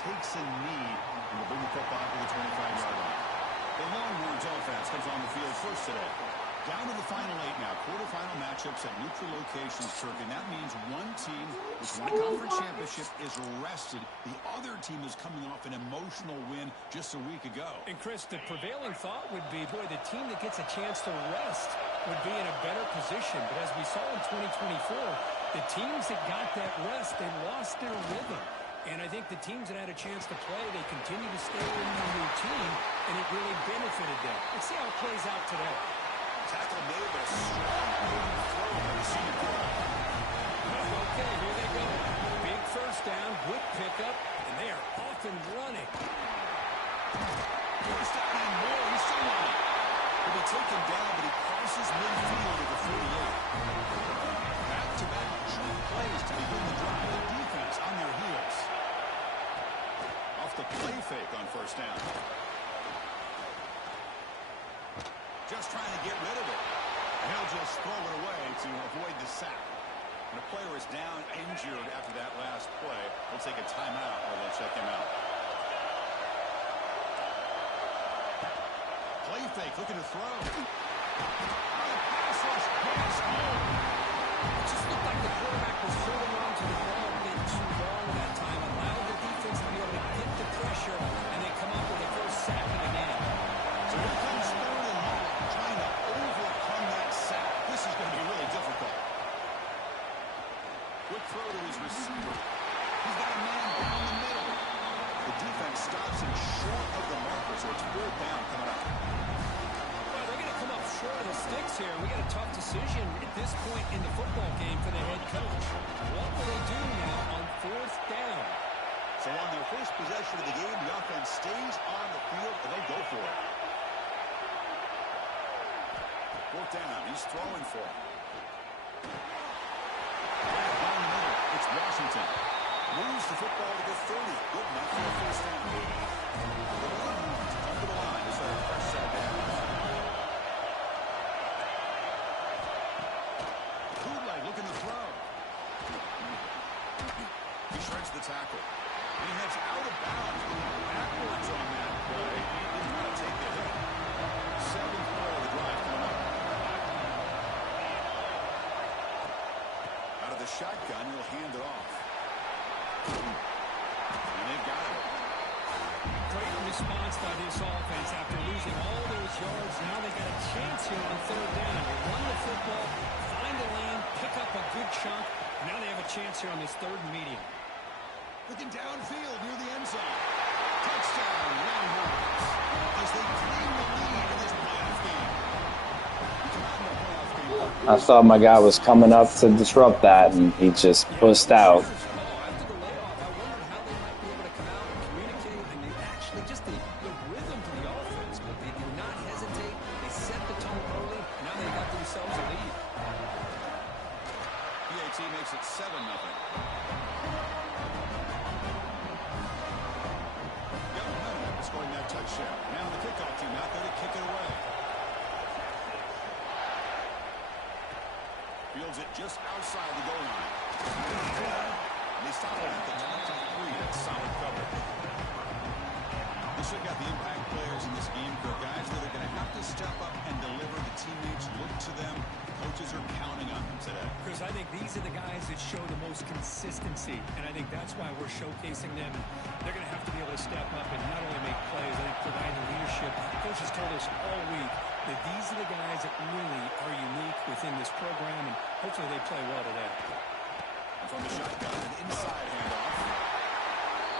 takes a knee and will bring the football to the 25-yard line. The Longhorns offense comes on the field first today. Down to the final 8 now. Quarterfinal matchups at neutral locations, Kirk, and that means one team which won a conference championship is rested. The other team is coming off an emotional win just a week ago. And, Chris, the prevailing thought would be, boy, the team that gets a chance to rest would be in a better position. But as we saw in 2024, the teams that got that rest, they lost their rhythm. And I think the teams that had a chance to play, they continue to stay in the routine, and it really benefited them. Let's see how it plays out today. Tackle made, but a strong throw by the senior quarterback. Okay, here they go. Big first down, good pickup, and they are off and running. First down and more. He's still on it. He'll be taken down, but he crosses midfield at the 48. Back-to-back true plays to begin the drive. The defense on their heels. Off the play fake on first down. Just trying to get rid of it. And he'll just throw it away to avoid the sack. When a player is down, injured after that last play, they'll take a timeout or they'll check him out. Play fake, looking to throw. Pass rush, pass home. It just looked like the quarterback was holding on to the ball a bit too long that time, allowed the defense to be able to get the pressure, and they come up with a first sack of the game. So here comes third and long, trying to overcome that sack. This is going to be really difficult. Quick throw to his receiver. He's got a man down the middle. The defense stops him short of the marker, so it's fourth down coming up. Well, they're going to come up short of the sticks here. We got a tough decision at this point in the football game for the head coach. What will they do now on fourth down? So on their first possession of the game, the offense stays on the field, and they go for it. Fourth down, he's throwing for it. Down the middle, it's Washington. Moves the football to the 30. Good enough for a first down. The Longhorns come to the line to start a fresh set of downs. Bootleg looking to throw. He shreds the tackle. And he heads out of bounds. Backwards on that play. He didn't want to take the hit. Seventh play of the drive coming up. Out of the shotgun, he'll hand it off. And they've got it. Great response by this offense after losing all those yards. Now they got a chance here on third down. They run the football, find the lane, pick up a good chunk. Now they have a chance here on this third and medium. Looking downfield near the end zone. Touchdown, Longhorns. As they claim the lead in this playoff game. Come out in the playoff game. I thought my guy was coming up to disrupt that, and he just pushed out. Makes it 7-0. Scoring that touchdown. Now the kickoff team out there to kick it away. Fields it just outside the goal line. And they stop it at the 23. That's solid coverage. They should have got the impact players in this game for guys that are going to have to step up and deliver. The teammates look to them. Coaches are counting on them today. Chris, I think these are the guys that show the most consistency, and I think that's why we're showcasing them. They're going to have to be able to step up and not only make plays, I think provide the leadership. Coach has told us all week that these are the guys that really are unique within this program, and hopefully they play well today. From the shotgun, an inside handoff.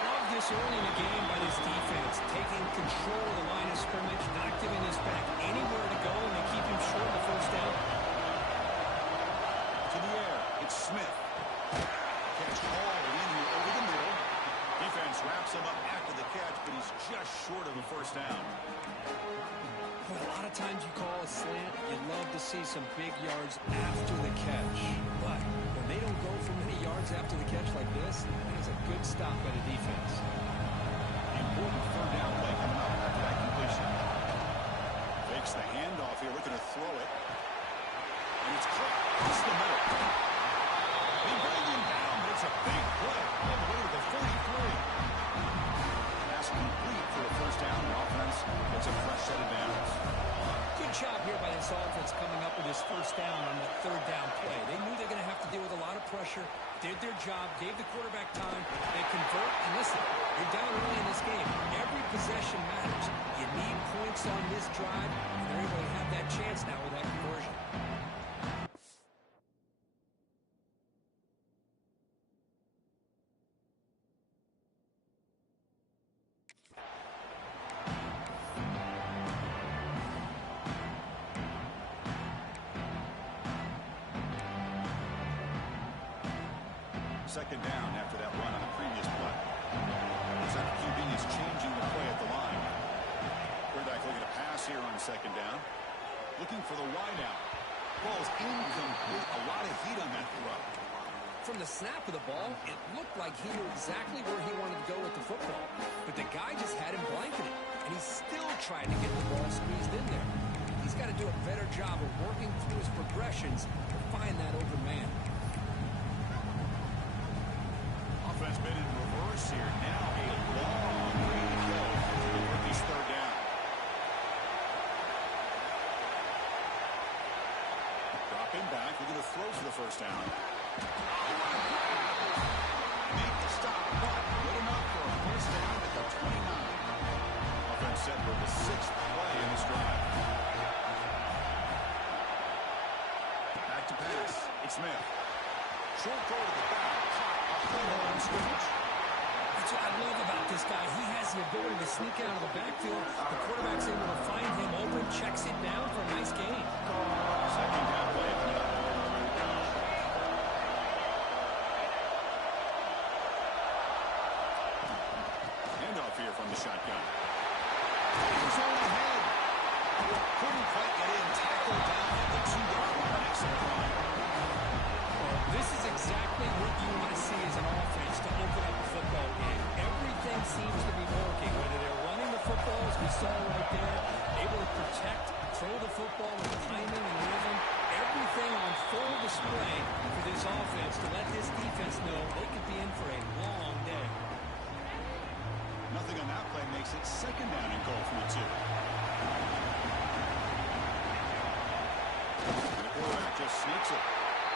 Love this early in the game by this defense, taking control of the line of scrimmage, not giving this back anywhere to go, and they keep him short of the first down. To the air, it's Smith. Catch hauled in here over the middle. Defense wraps him up after the catch, but he's just short of a first down. Well, a lot of times you call a slant, you love to see some big yards after the catch. But when they don't go for many yards after the catch like this, that is a good stop by the defense. Important third down play coming up after that completion. Fakes the handoff here, looking to throw it. And it's caught across the middle. They bring him down, but it's a big play all the way to the 33. Pass complete for a first down. The offense gets a fresh set of downs. Good job here by this offense coming up with his first down on that third down play. They knew they're going to have to deal with a lot of pressure, did their job, gave the quarterback time, they convert, and listen, you're down early in this game. Every possession matters. You need points on this drive, and they're able to have that chance now with that conversion. Second down after that run on the previous play. Center QB is changing the play at the line. Quarterback looking to pass here on second down. Looking for the wideout. Ball's incomplete. A lot of heat on that throw. From the snap of the ball, it looked like he knew exactly where he wanted to go with the football. But the guy just had him blanketed, and he's still trying to get the ball squeezed in there. He's got to do a better job of working through his progressions to find that open man. Offense been in reverse here. Now a long way to go for the rookie's third down. Dropping back. We're going to throw for the first down. Make the stop, but good enough for a first down at the 29. Offense set for the 6th play in this drive. Back to pass. It's Smith. Short throw to the back. That's what I love about this guy. He has the ability to sneak out of the backfield. The quarterback's able to find him open, checks it down for a nice gain. Second down play. Handoff here from the shotgun. He's on ahead. Couldn't quite get in. Tackled down at the 2-yard line. Excellent line. This is exactly what you want to see as an offense to open up a football game. Everything seems to be working, whether they're running the football, as we saw right there, able to protect, throw the football with timing and rhythm. Everything on full display for this offense to let this defense know they could be in for a long day. Nothing on that play makes it second down and goal from the 2. And the quarterback just sneaks it.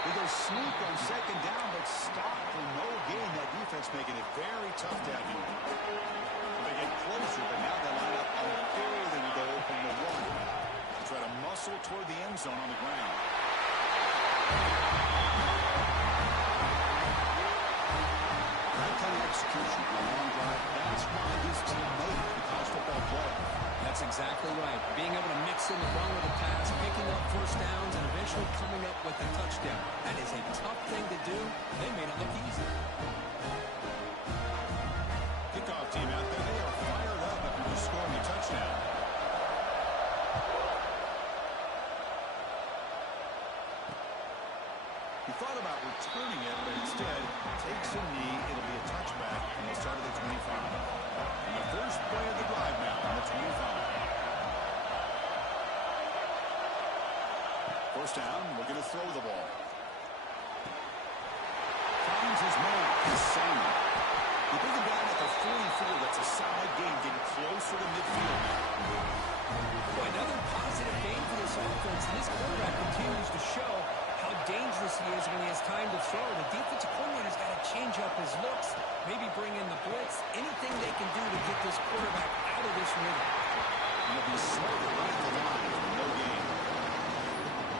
He goes sneak on second down, but stop for no gain. That defense making it very tough to have you. They get closer, but now they line up on a third and goal from the 1. Try to muscle toward the end zone on the ground. That kind of execution on a long drive, that's why his team made the college football play. That's exactly right. Being able to mix in the run with the pass, picking up first downs, and eventually coming up with the touchdown. That is a tough thing to do. They made it look easy. Kickoff team out there, they are fired up after just scoring a touchdown. He thought about returning it, but instead takes a knee. It'll be a touchback, and they'll start at the 25. And the first play of the drive now on the 25. First down, looking to throw the ball. Finds his man, Simon. He brings him down at the 44. That's a solid gain, getting closer to midfield now. Boy, another positive game for this offense. And this quarterback continues to show how dangerous he is when he has time to throw. The defensive coordinator's got to change up his looks, maybe bring in the blitz, anything they can do to get this quarterback out of this rhythm. And he'll be smarter right at the line for no gain.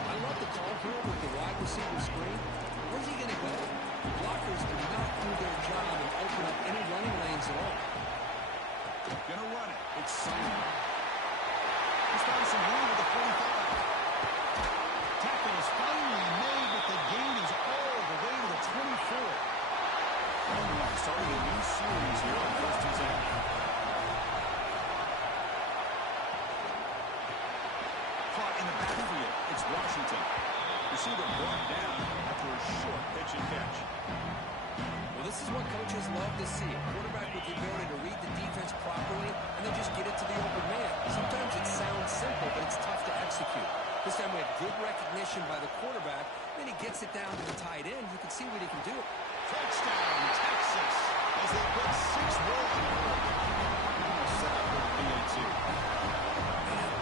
I love the call here with the wide receiver screen. Where's he going to go? The blockers do not do their job and open up any running lanes at all. Gonna run it. It's Simon. He's found some room at the 45. Tackle is finally made, but the gain is all the way to the 24. Starting a new series here on first and 10. Caught in the backfield. It's Washington. Receiver brought down after a short pitch and catch. Well, this is what coaches love to see. A quarterback with the ability to read the defense properly and then just get it to the open man. Sometimes it sounds simple, but it's tough to execute. This time we have good recognition by the quarterback. Then he gets it down to the tight end. You can see what he can do. Touchdown, Texas. as they put 6-1 on the board. Almost set up with BA2. I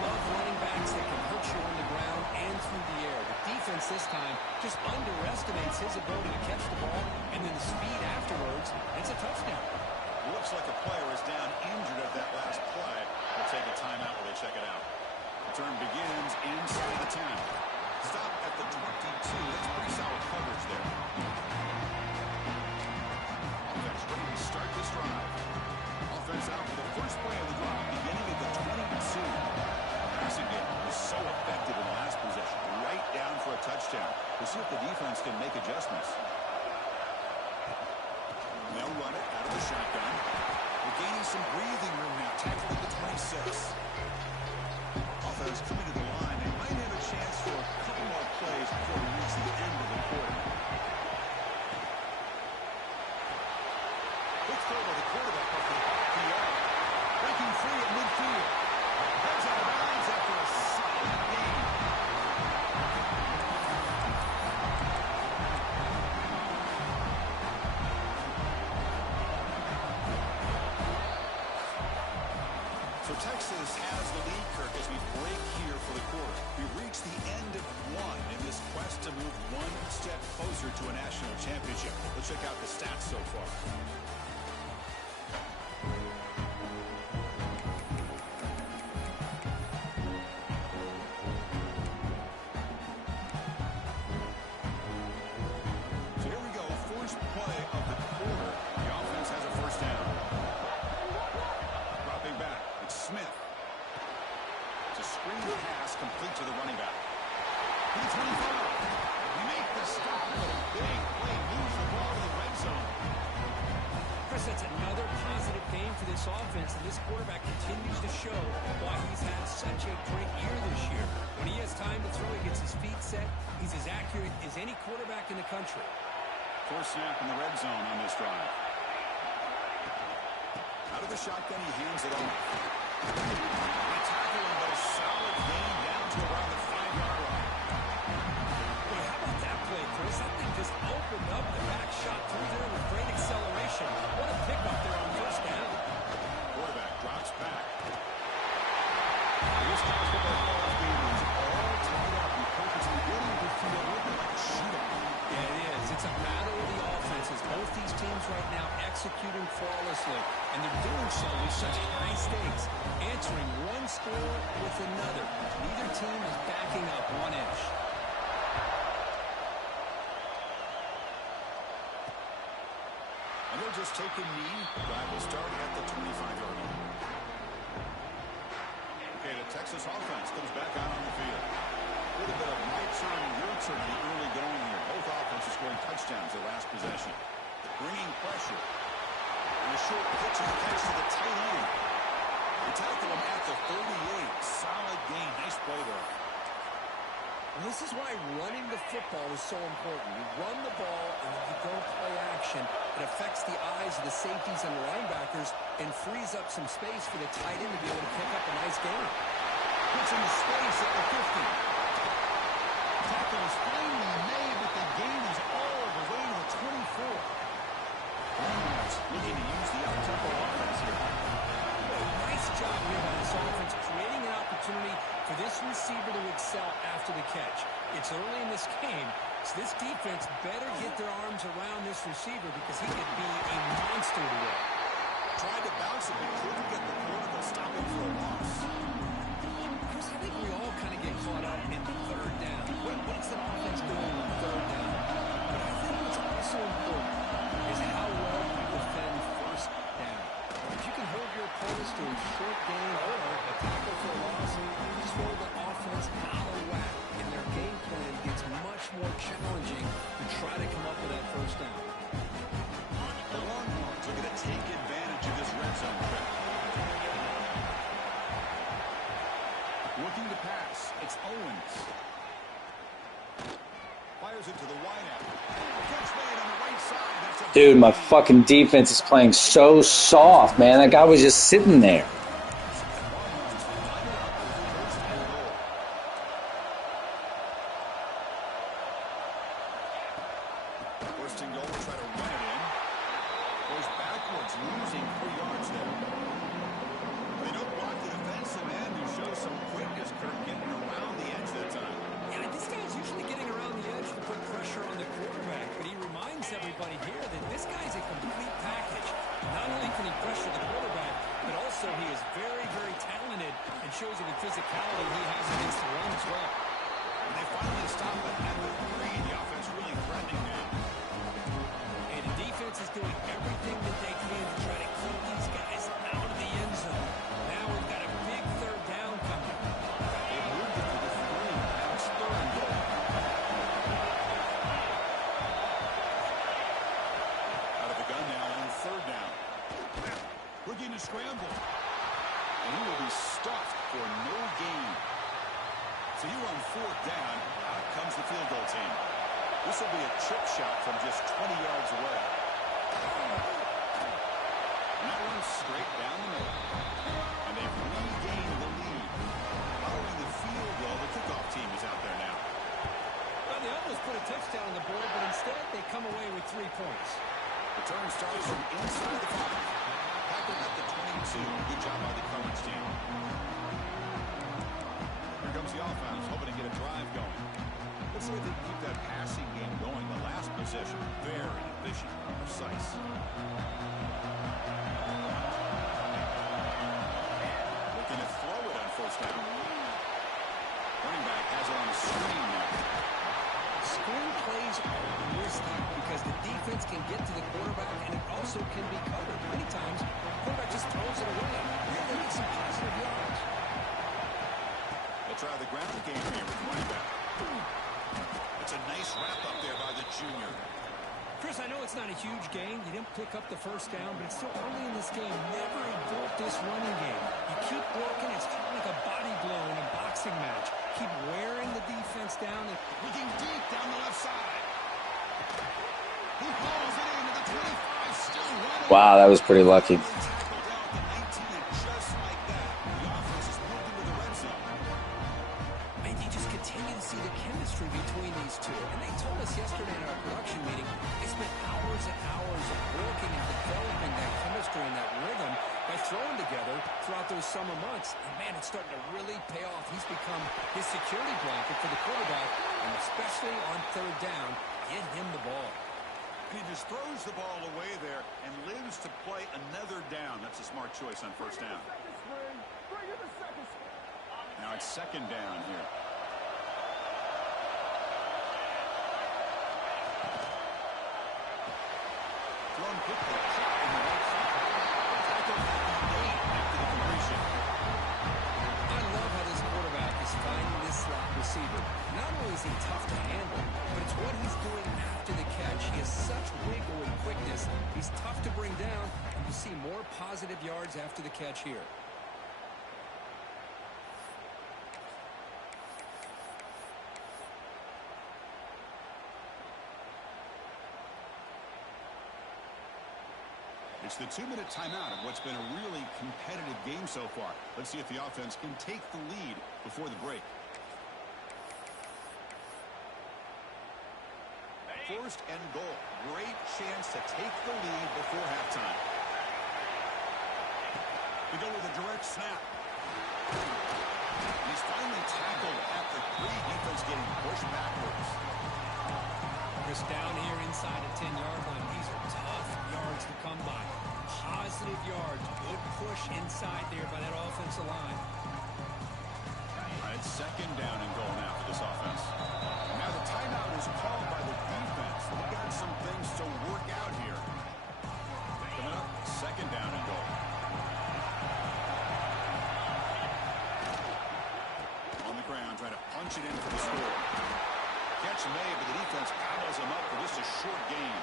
love running backs that can hurt you on the ground and through the air. The defense this time just underestimates his ability to catch the ball, and then the speed afterwards, and it's a touchdown. Looks like a player is down injured at that last play. They'll take a timeout while they check it out. The turn begins inside the 10. Stop at the 22. That's pretty solid coverage there. Offense ready to start this drive. Offense out for the first play of the drive, beginning at the 22. Passing game was so effective in the last possession. Right down for a touchdown. We'll see if the defense can make adjustments. They'll run it out of the shotgun. They're gaining some breathing room now. Tackled at the 26. Offense coming to the line. They might have a chance for a couple more plays before we reach the end of the quarter. Quick throw by the quarterback off the PI. Breaking free at midfield. Heads out of bounds after a solid gain. So Texas has the lead, Kirk, as we break here for the quarter. We've reached the end of one in this quest to move one step closer to a national championship. Let's check out the stats so far. So here we go, first play of the quarter. The offense has a first down. Dropping back, it's Smith. It's a screen pass complete to the running back. To the 25. We make the stop, but a big play moves the ball to the red zone. Chris, that's another positive game for this offense, and this quarterback continues to show why he's had such a great year this year. When he has time to throw, he gets his feet set. He's as accurate as any quarterback in the country. First snap in the red zone on this drive. Out of the shotgun, he hands it off. They tackle him, but a solid gain down to around the 5-yard line. Boy, how about that play, Chris? That thing just opened up the back shot through there with great acceleration. What a pickup there on first down. Quarterback drops back. This college football playoff game is all tied up. You hope it's beginning to feel a little bit like a shootout. Yeah, it is. It's a battle of the offenses. Both these teams right now executing flawlessly, and they're doing so with such high stakes, answering one score with another. Neither team is backing up one inch. And they'll just take a knee. Drive will start at the 25-yard line. Okay, the Texas offense comes back out on the field. A little bit of my turn and your turn in the early going here. Both offenses scoring touchdowns their last possession. Bringing pressure. And a short pitch and a catch to the tight end. They tackle him at the 38. Solid gain. Nice play there. Well, this is why running the football is so important. You run the ball, and if you don't play action, it affects the eyes of the safeties and linebackers and frees up some space for the tight end to be able to pick up a nice gain. Puts him in space at the 50. Tackle is finally made, but the gain is all the way to the 24. Lions looking to use the up-tempo offense here. Nice job here by this offense, creating an opportunity for this receiver to excel after the catch. It's early in this game, so this defense better get their arms around this receiver because he could be a monster today. Tried to bounce it, but couldn't get the corner. They'll stop him for a loss. Chris, I think we all kind of get caught up in third down. What's the offense doing on third down? But I think what's also important is how well you defend first down. If you can hold your opponents to a short gain or a tackle for a loss, you just hold the offense out of whack, and their game plan gets much more challenging to try to come up with that first down. The Longhorns are going to take advantage of this red zone threat. Looking to pass. It's Owens. Fires it to the wideout. Catch made on the right side. That's a Dude, my fucking defense is playing so soft, man. That guy was just sitting there. First and goal, try to run it in. Goes backwards, losing 3 yards there. They don't block the defensive end, who shows some quickness, Kirk, getting around the edge that time. Yeah, this guy's usually getting around the edge to put pressure on the quarterback, but he reminds everybody here that this guy's a complete package. Not only can he pressure the quarterback, but also he is very, very talented and shows you the physicality he has against the run as well. And they finally stop it at the 3. The offense really threatening now. And the defense is doing everything that they can to try to keep these guys out of the end zone. Now we've got a big 3rd down coming. They moved it to the 3. Now it's 3rd and goal. Out of the gun now on 3rd down. Looking to scramble. And he will be stuffed for no gain. So you on 4th down. Out comes the field goal team. This will be a chip shot from just 20 yards away. And that runs straight down the middle. And they've regained the lead. Following the field goal, the kickoff team is out there now. Well, they almost put a touchdown on the board, but instead they come away with 3 points. Return starts from inside the 5. Tackled at the 22. Good job by the coverage team. Here comes the offense, hoping to get a drive going. Let's see if they keep that passing game going. The last possession, very efficient, precise. Looking to throw it on 1st down. Running back has it on the screen now. Screen plays are risky because the defense can get to the quarterback and it also can be covered. Many times, the quarterback just throws it away. Here they get some positive yards. They'll try the ground game here with the running back. It's a nice wrap up there by the junior. Chris, I know it's not a huge gain. You didn't pick up the 1st down, but it's still early in this game. Never abort this running game. You keep working. It's kind of like a body blow in a boxing match. Keep wearing the defense down. And looking deep down the left side. He hauls it into the 25. Still running. Wow, that was pretty lucky. Tackled out the 19, and just like that, the offense is moved into the red zone. And you just continue to see the chemistry between these two. And they told us yesterday in our production meeting, they spent hours and hours of working and developing that chemistry and that rhythm by throwing together throughout those summer months. And man, it's starting to really pay off. He's become his security blanket for the quarterback, and especially on 3rd down, get him the ball. And he just throws the ball away there and lives to play another down. That's a smart choice on 1st down. Now it's 2nd down here. Thrown quickly, caught in the right side. Tackled at the 8 after the completion. I love how this quarterback is finding this slot receiver. Not only is he tough to handle, but it's what he's doing after the catch. He has such wiggle and quickness. He's tough to bring down, and you see more positive yards after the catch here. It's the 2-minute timeout of what's been a really competitive game so far. Let's see if the offense can take the lead before the break. 1st and goal. Great chance to take the lead before halftime. We go with a direct snap. He's finally tackled at the 3. Defense getting pushed backwards. Chris, down here inside the 10-yard line. These are tough yards to come by. Positive yards. Good push inside there by that offensive line. All right, 2nd down and goal now for this offense. Now the timeout is called by the defense. They've got some things to work out here. Coming up, 2nd down and goal. On the ground, trying to punch it in for the score. Catch made, but the defense powers him up for just a short gain.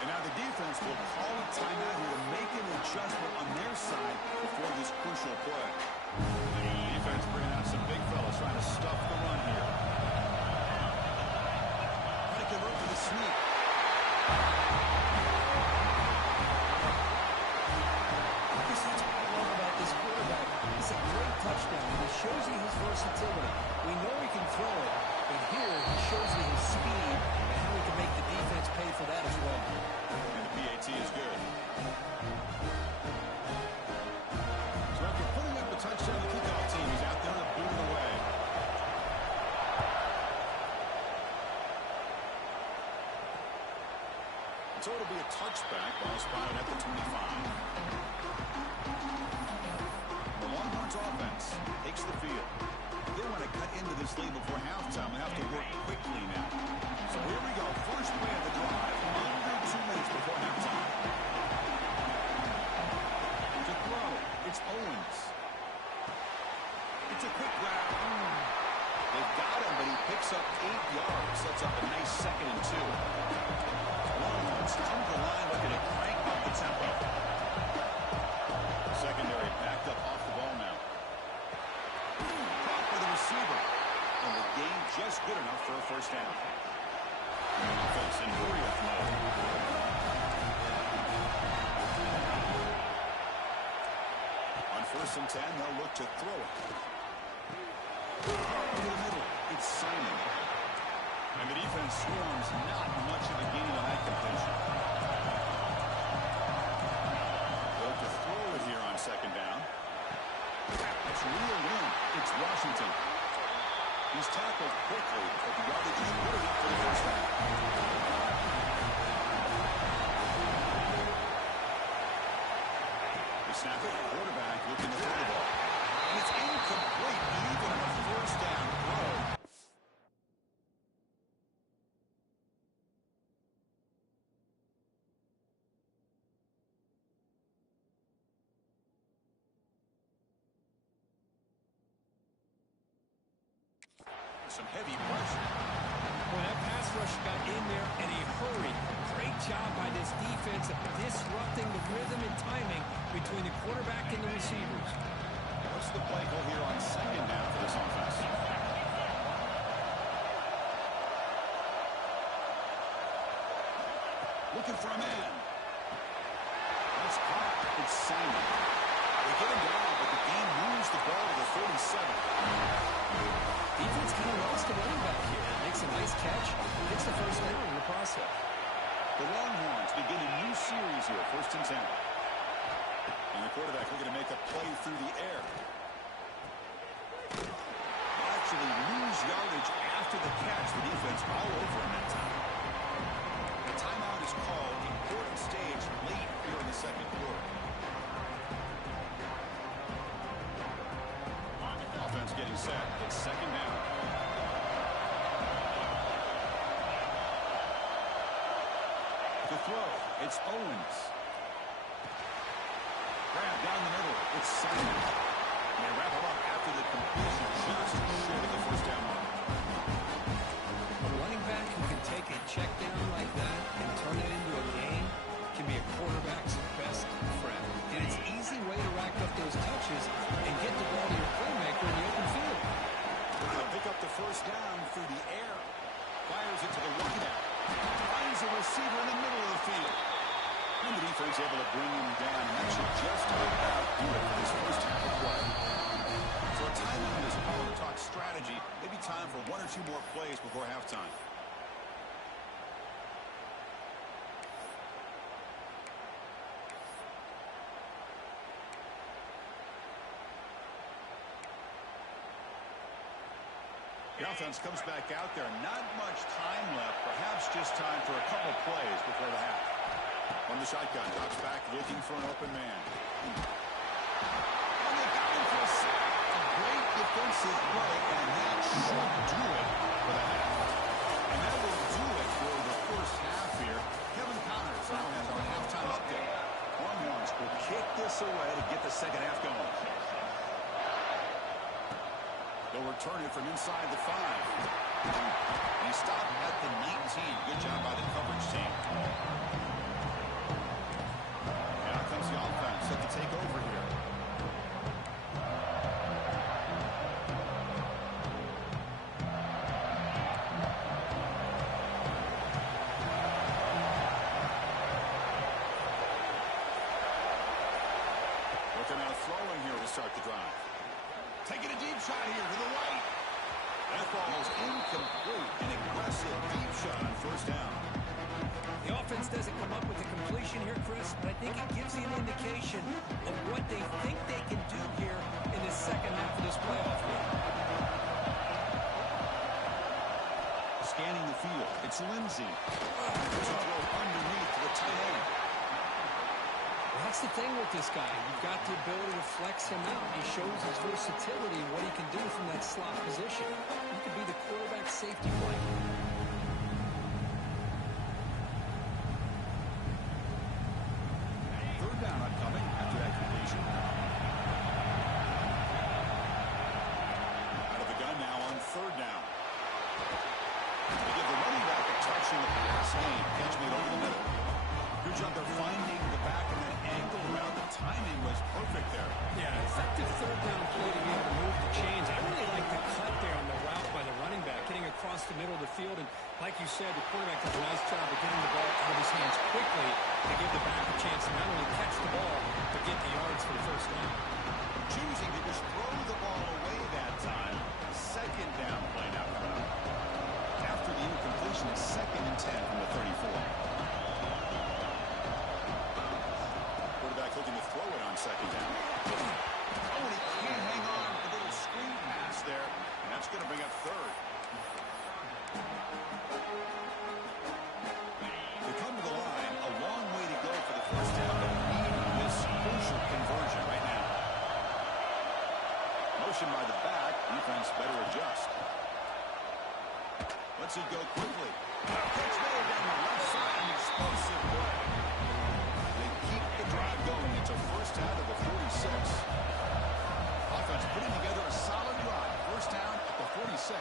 And now the defense will call a timeout here to make an adjustment on their side before this crucial play. The defense bringing out some big fellas trying to stuff the run here. Trying to convert with a sneak. That's what I love about this quarterback. It's a great touchdown, and it shows you his versatility. We know he can throw it, but here he shows you his speed and how he can make the defense pay for that as well. And the PAT is good. it'll be a touchback, ball spotted at the 25. The Longhorns offense takes the field. They want to cut into this lead before halftime. They have to work quickly now. So here we go. First play of the drive. Under 2 minutes before halftime. To throw, it's Owens. It's a quick grab. They've got him, but he picks up 8 yards. Sets up a nice 2nd and 2. Longhorns come to the line looking to crank up the tempo. Secondary backed up off the ball now. Caught by the receiver. And the game just good enough for a first down. Offense in hurry-up mode. On 1st and 10, they'll look to throw it. Over the middle, it's Simon. And the defense swarms not much of a gain on that completion. Look to throw it here on 2nd down. That's reeled in. It's Washington. He's tackled quickly, but the yardage is good enough for the first down. They snap it. Quarterback looking to throw the ball. And it's incomplete, even on a first down throw. Some heavy pressure. Well, that pass rush got in there in a hurry. Great job by this defense of disrupting the rhythm and timing between the quarterback and the receivers. What's the play call here on 2nd down for this offense? Looking for a man. That's caught. It's Simon. They get him down, but the game moves the ball to the 47. Defense kind of lost the running back here. Makes a nice catch. Gets the first down in the process. The Longhorns begin a new series here. 1st and 10. And the quarterback looking to make a play through the air. Actually lose yardage after the catch. The defense all over him that time. The timeout is called. Important stage late here in the 2nd quarter. Offense getting set. It's 2nd down. To throw, it's Owens. Grab down the middle. It's Simon. And they wrap him up after the completion just short of the first down mark. A running back who can take a check down like that and turn it into a game can be a quarterback's best friend. And it's an easy way to rack up those touches and get the ball to your playmaker in the open field. They'll pick up the first down through the air. Fires it to the wideout. Finds a receiver in the middle of the field. And the defense able to bring him down. And that should just about do it for this first half of play. So a timeout is called to talk strategy. Maybe time for 1 or 2 more plays before halftime. The offense comes back out there. Not much time left. Perhaps just time for a couple plays before the half. On the shotgun, drops back looking for an open man. And they got him for a sack. A great defensive play, and that should do it for the half. And that will do it for the first half here. Kevin Connors now has our halftime update. Longhorns will kick this away to get the second half going. They'll return it from inside the 5. And he stopped at the 19. Good job by the coverage team. And out comes the offense set to take over here. Looking at throwing here to start the drive. Taking a deep shot here to the right. That ball is incomplete. An aggressive deep shot on first down. The offense doesn't come up with the completion here, Chris, but I think it gives you an indication of what they think they can do here in the second half of this playoff game. Scanning the field. It's Lindsey. There's a throw underneath the the tight end. Well, that's the thing with this guy. You've got the ability to flex him out. He shows his versatility and what he can do from that slot position. He could be the quarterback safety blanket. Third down upcoming after that completion. Out of the gun now on third down. They give the running back a touch in the pass game. Catch made over the middle. Good job there finding the back and that angle around. The timing was perfect there. Yeah, effective third down play to be able to move the chains. I really like the cut there on the route by the running back, getting across the middle of the field. And like you said, the quarterback does a nice job of getting the ball out of his hands quickly to give the back a chance to not only catch the ball, but get the yards for the first down. Choosing to just throw the ball away that time. Second down play now coming up. After the incompletion, it's 2nd and 10 from the 34. Quarterback looking to throw it on second down. Oh, and he can't hang on. A little screen pass there, and that's going to bring up third. They come to the line. A long way to go for the first down, but needing this crucial conversion right now. Motion by the back. Defense better adjust. Let's it go quickly. Catch made down the left side. An explosive play. They keep the drive going. It's a first out of the 46. Offense putting together a solid drive. First down at the 46.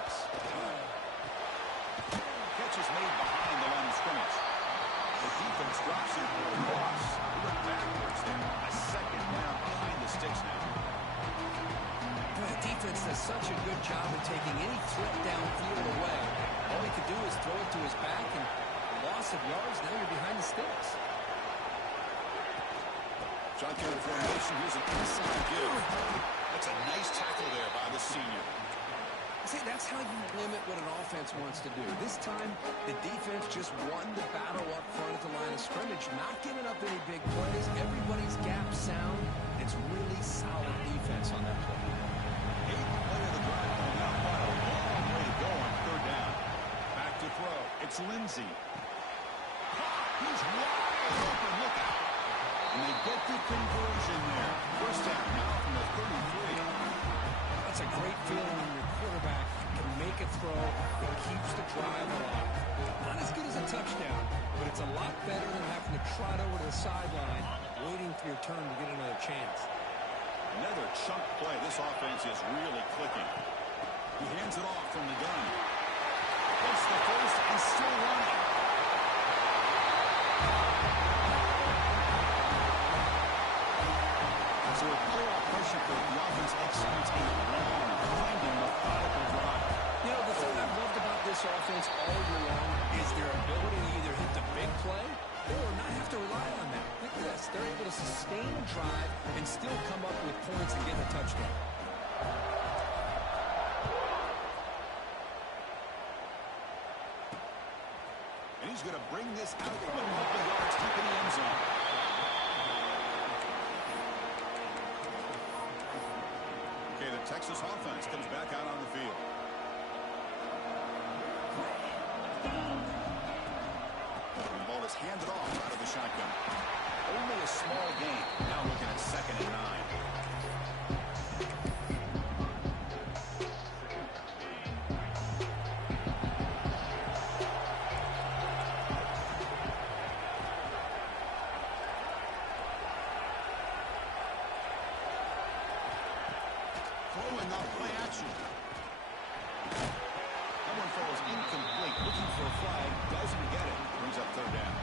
Catch is made behind the line of scrimmage. The defense drops it for a loss. They went backwards there. A second down behind the sticks now. The defense does such a good job of taking any threat downfield away. All he could do is throw it to his back, and loss of yards, now you're behind the sticks. Shotgun formation. Here's an inside give. That's a nice tackle there by the senior. See, that's how you limit what an offense wants to do. This time, the defense just won the battle up front at the line of scrimmage, not giving up any big plays. Everybody's gap sound. It's really solid defense on that play. 8th play of the drive coming up. What a long way to go on third down. Back to throw. It's Lindsey. He's wide open. Look out. And they get the conversion there. First down now from the 33. That's a great feeling when your quarterback can make a throw that keeps the drive alive. Not as good as a touchdown, but it's a lot better than having to trot over to the sideline, waiting for your turn to get another chance. Another chunk play. This offense is really clicking. He hands it off from the gun. Gets the first and still running. So with playoff pressure, the offense executes a long, winding, methodical drive. You know, the thing I've loved about this offense all year long is their ability to either hit the big play or not have to rely on that. Look at this. They're able to sustain a drive and still come up with points and get a touchdown. And he's going to bring this out a couple yards deep in the end zone. Okay, the Texas offense comes back out on the field. The ball is handed off out of the shotgun. Only a small gain. Now looking at 2nd and 9. Throwing up play action. That one falls incomplete. Looking for a flag. Doesn't get it. Brings up third down.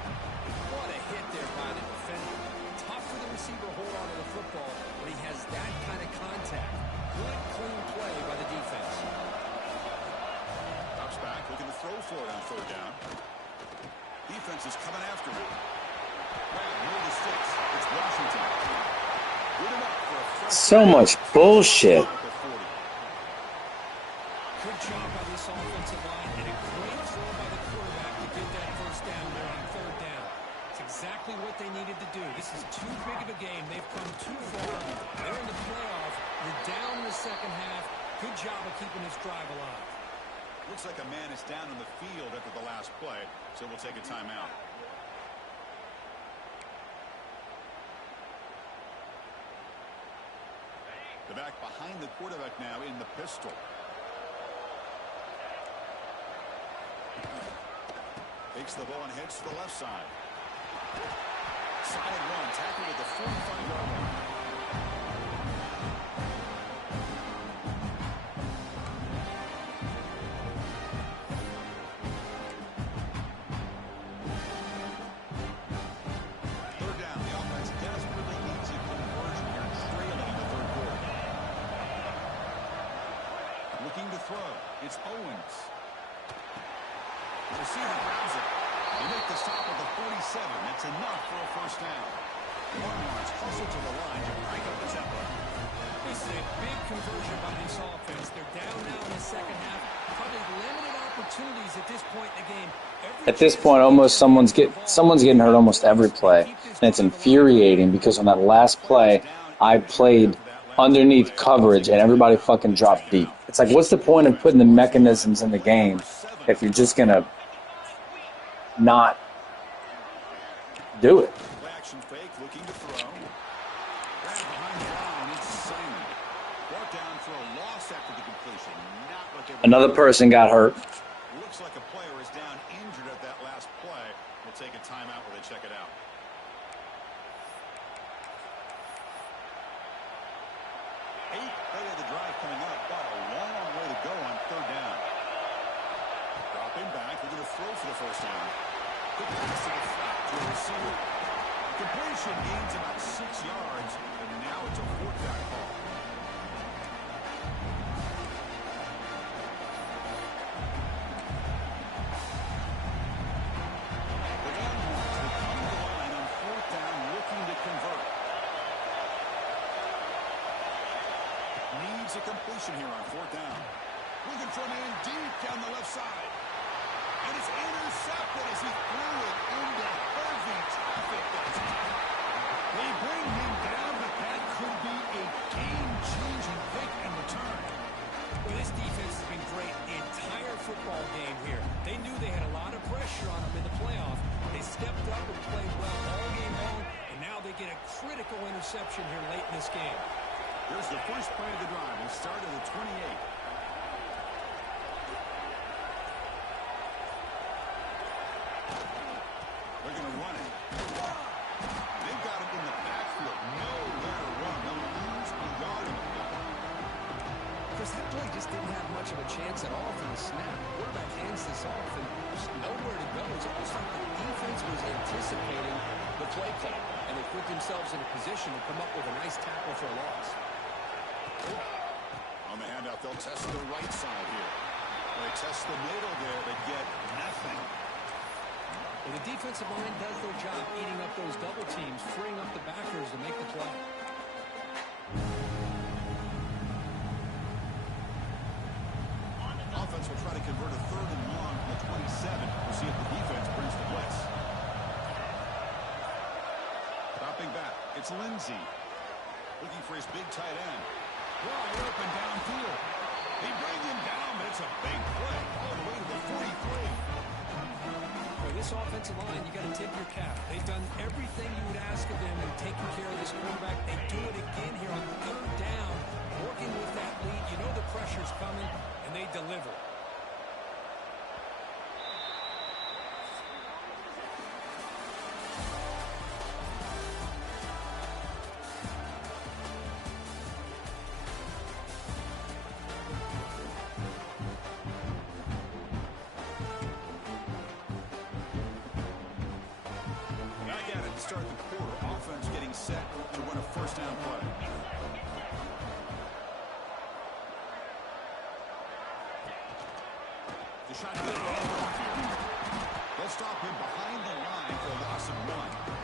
What a hit there by the defender. Tough for the receiver to hold on to the football when he has that kind of contact. Good, clean play by the defense. Drops back. Looking to throw for it on third down. Defense is coming after him. Grab near the sticks. It's Washington. Good enough for a first. So much bullshit. Good job by this offensive line and a great throw by the quarterback to get that first down there on third down. It's exactly what they needed to do. This is too big of a game. They've come too far. They're in the playoff. You're down in the second half. Good job of keeping this drive alive. Looks like a man is down on the field after the last play, so we'll take a timeout. behind the quarterback now in the pistol. Takes the ball and heads to the left side. Solid run, tackled at the 45-yard line. Third down, the offense desperately needs a conversion here, trailing in the third quarter. Looking to throw. It's Owens. The receiver grabs it. They make the stop at the 47. That's enough for a first down. Barnard's hustle to the line to crank up the tempo. This is a big conversion by this offense. They're down now in the second half. Probably limited opportunities at this point in the game. At this point, almost someone's getting hurt almost every play, and it's infuriating because on that last play, I played underneath coverage and everybody fucking dropped deep. It's like, what's the point of putting the mechanisms in the game if you're just gonna not do it? Action fake, looking to throw. Grab behind the line, it's Simon. Brought down for a loss after the completion. Not what they were. Another person got hurt. Looks like a player is down injured at that last play. We'll take a timeout while they check it out. Eighth play of the drive coming up, but a long way to go on third down. Dropping back, they're going to throw for the first down. Good pass to the flat to a receiver. Completion gains about 6 yards, and now it's a fourth down call. The Longhorns will come to the line on fourth down, looking to convert. Needs a completion here on fourth down. Looking for a man deep down the left side. And it's intercepted as he threw it into heavy traffic. They bring him down, but that could be a game-changing pick and return. Well, this defense has been great the entire football game here. They knew they had a lot of pressure on them in the playoff. They stepped up and played well all game long, and now they get a critical interception here late in this game. Here's the first play of the drive. We'll start at the 28. They're going to run it. They've got it in the backfield. Nowhere to run. They'll lose a yard of the ball. Chris, that play just didn't have much of a chance at all from the snap. Quarterback hands this off, and there's nowhere to go. It's almost like the defense was anticipating the play call, and they put themselves in a position to come up with a nice tackle for a loss. On the handout, they'll test the right side here. They test the middle there, but get nothing. Well, the defensive line does their job eating up those double teams, freeing up the backers to make the play. Offense will try to convert a third and long from the 27. We'll see if the defense brings the blitz. Dropping back, it's Lindsey. Looking for his big tight end. Wide open downfield. They bring him down, but it's a big play all the way to the 43. For this offensive line, you got to tip your cap. They've done everything you would ask of them in taking care of this quarterback. They do it again here on third down, working with that lead. You know the pressure's coming, and they deliver. Start the quarter. Offense getting set to win a first down play. The shotgun handoff here. They'll stop him behind the line for a loss of 1.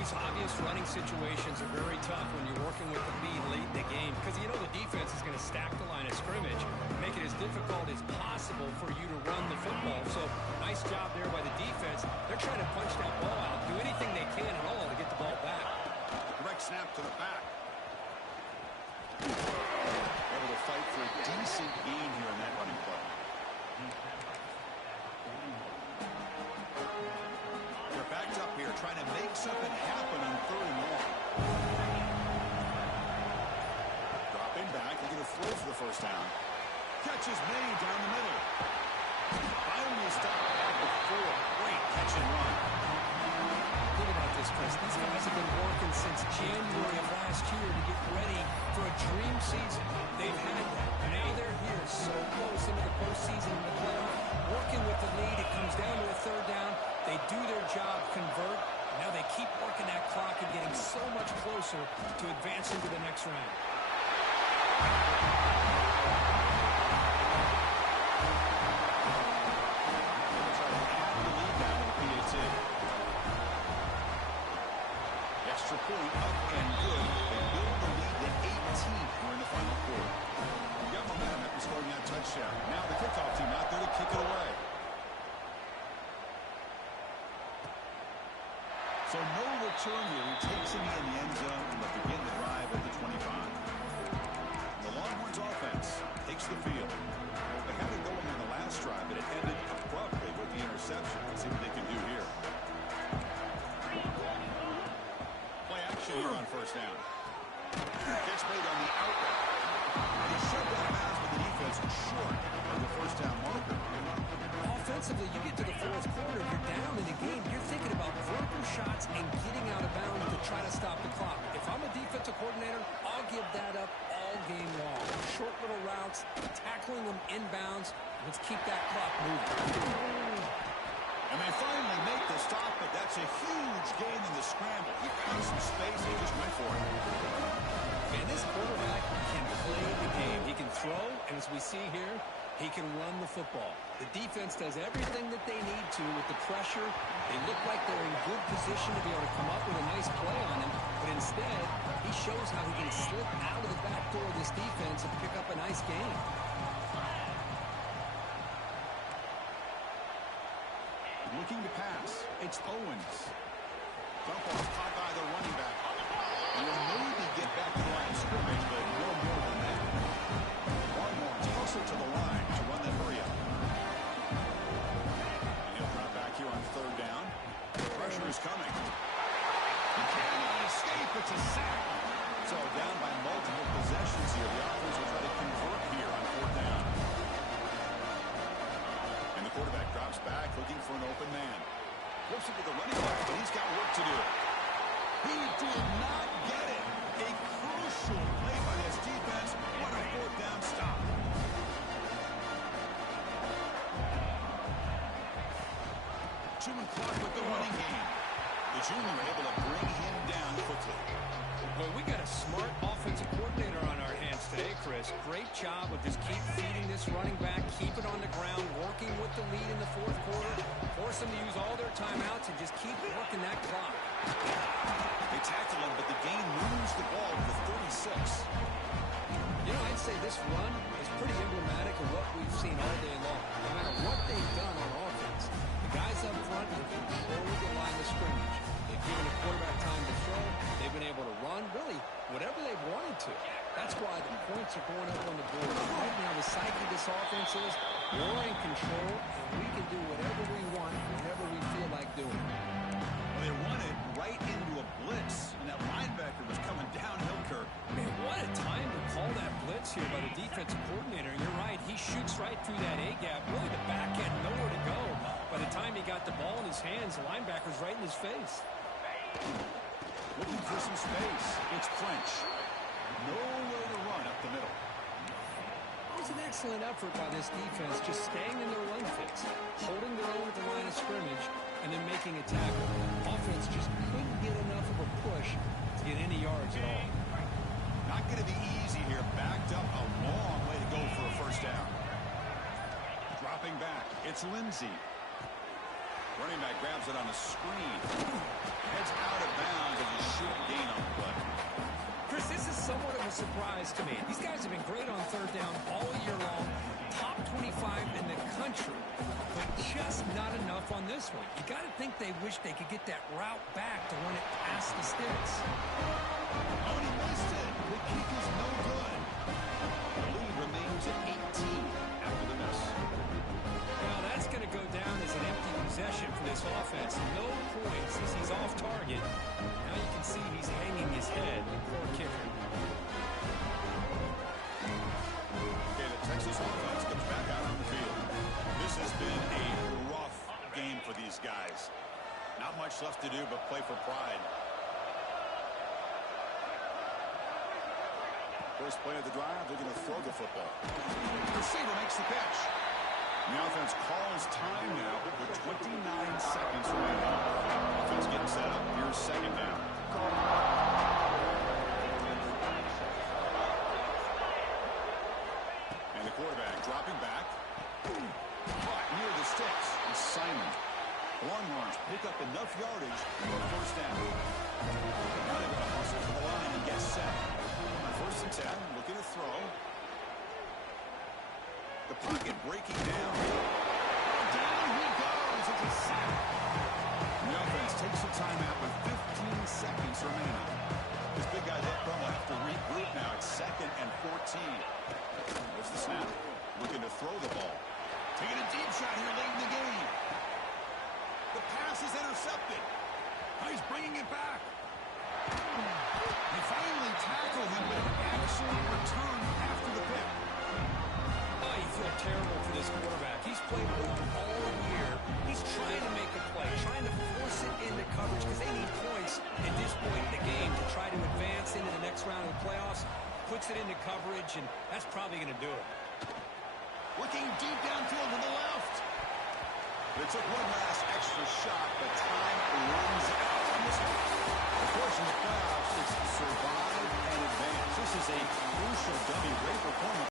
These obvious running situations are very tough when you're working with the lead late in the game because you know the defense is going to stack the line of scrimmage, make it as difficult as possible for you to run the football. So nice job there by the defense. They're trying to punch that ball out, do anything they can at all to get the ball back. Direct snap to the back. Able to fight for a decent gain here in that running play. They're backed up here trying to make something happen on third and long. throw for the first down. Catch is made down the middle. Finally stopped at the 4. Great catch and run. Think about this, Chris. These guys have been working since January of last year to get ready for a dream season. They've had that. Now they're here so close into the postseason and the playoff. Working with the lead, it comes down to a third down. They do their job, convert. Now they keep working that clock and getting so much closer to advancing to the next round. Extra point up and good. They build the lead to 18. We're in the final quarter. We got momentum after scoring that touchdown. Now the kickoff team out there to kick it away. So no return here. He takes it in the end zone and they begin the drive at the 25. The Longhorns offense takes the field. They had it going on the last drive, but it ended abruptly with the interception. Let's see what they can do here. Play action here on first down. Gets made on the out route. And he's shoved out of bounds, but the defense was short of the first down marker. Offensively, you get to the fourth quarter, you're down in the game. You're thinking about vertical shots and getting out of bounds to try to stop the clock. If I'm a defensive coordinator, I'll give that up all game long. Short little routes, tackling them inbounds. Let's keep that clock moving. And they finally make the stop, but that's a huge gain in the scramble. He found some space and he just went for it. And this quarterback can play the game. He can throw, and as we see here, he can run the football. The defense does everything that they need to with the pressure. They look like they're in good position to be able to come up with a nice play on him, but instead, he shows how he can slip out of the back door of this defense and pick up a nice gain. Looking to pass. It's Owens. Dump off caught by the running back. And will maybe get back to the line of scrimmage, but no more than that. Longhorns closer to the line to run that hurry up. And he'll drop back here on third down. Pressure is coming. He cannot escape. It's a sack. So down by multiple possessions here. The offense will try to convert here on fourth down. And the quarterback drops back looking for an open man. Flips it to the running back, but he's got work to do. He did not get it. A crucial play by this defense. What a fourth down stop. Chewing clock with the running game. The junior able to bring him down quickly. Well, we got a smart offensive coordinator on our hands today, Chris. Great job of just keep feeding this running back, keep it on the ground, working with the lead in the fourth quarter, force them to use all their timeouts and just keep working that clock. They tackle him, but the game moves the ball to 36. You know, I'd say this run is pretty emblematic of what we've seen all day long. No matter what they've done on offense, the guys up front have controlled the line of scrimmage. They've given the quarterback time to throw. They've been able to run, really, whatever they've wanted to. That's why the points are going up on the board. Right now, the psyche of this offense is we're in control, and we can do whatever we want, whenever we feel like doing it. Well, they run it right into a blitz, and that linebacker was coming downhill, Kirk. Man, what a time to call that blitz here by the defensive coordinator. You're right, he shoots right through that A-gap. Really, the back end, nowhere to go. By the time he got the ball in his hands, the linebacker's right in his face. Looking for some space. It's French. Nowhere to run up the middle. It was an excellent effort by this defense, just staying in their run fix, holding their own at the line of scrimmage, and then making a tackle. Offense just couldn't get enough of a push to get any yards at all. Not going to be easy here. Backed up a long way to go for a first down. Dropping back. It's Lindsey. Running back grabs it on a screen. Heads out of bounds as a short gain on the play. Chris, this is somewhat of a surprise to me. These guys have been great on third down all year long. Top 25 in the country. But just not enough on this one. You got to think they wish they could get that route back to run it past the sticks. Oh, and he missed it. The kick is no good. The lead remains at 18 after the miss. Well, that's going to go down as an empty possession for this offense. No points as he's off target. Now you can see he's hanging his head. Poor kicker. Kansas offense comes back out on the field. This has been a rough game for these guys. Not much left to do but play for pride. First play of the drive, they're going to throw the football. The receiver makes the catch. The offense calls time now with 29 seconds remaining. Offense getting set up. Here's second down. And the quarterback dropping back. Caught near the sticks. And Simon. Longhorns pick up enough yardage for a first down. Now they're going to hustle to the line and get set. First and 10, looking to throw. The pocket breaking down. Down he goes. It's a sack. The offense takes a timeout with 15 seconds remaining. This big guy up front will have to regroup now. It's second and 14. There's the snap. Looking to throw the ball. Taking a deep shot here late in the game. The pass is intercepted. He's bringing it back. They finally tackled him, but it actually returned after the pick. Oh, you feel terrible for this quarterback. He's played well all year. He's trying to make a play, trying to force it into coverage because they need points at this point in the game to try to advance into the next round of the playoffs. Puts it into coverage, and that's probably going to do it. Looking deep downfield to the left. They took one last extra shot, but time runs out on this one. Of course, in the playoffs, it's survive and advance. This is a crucial W. Great performance.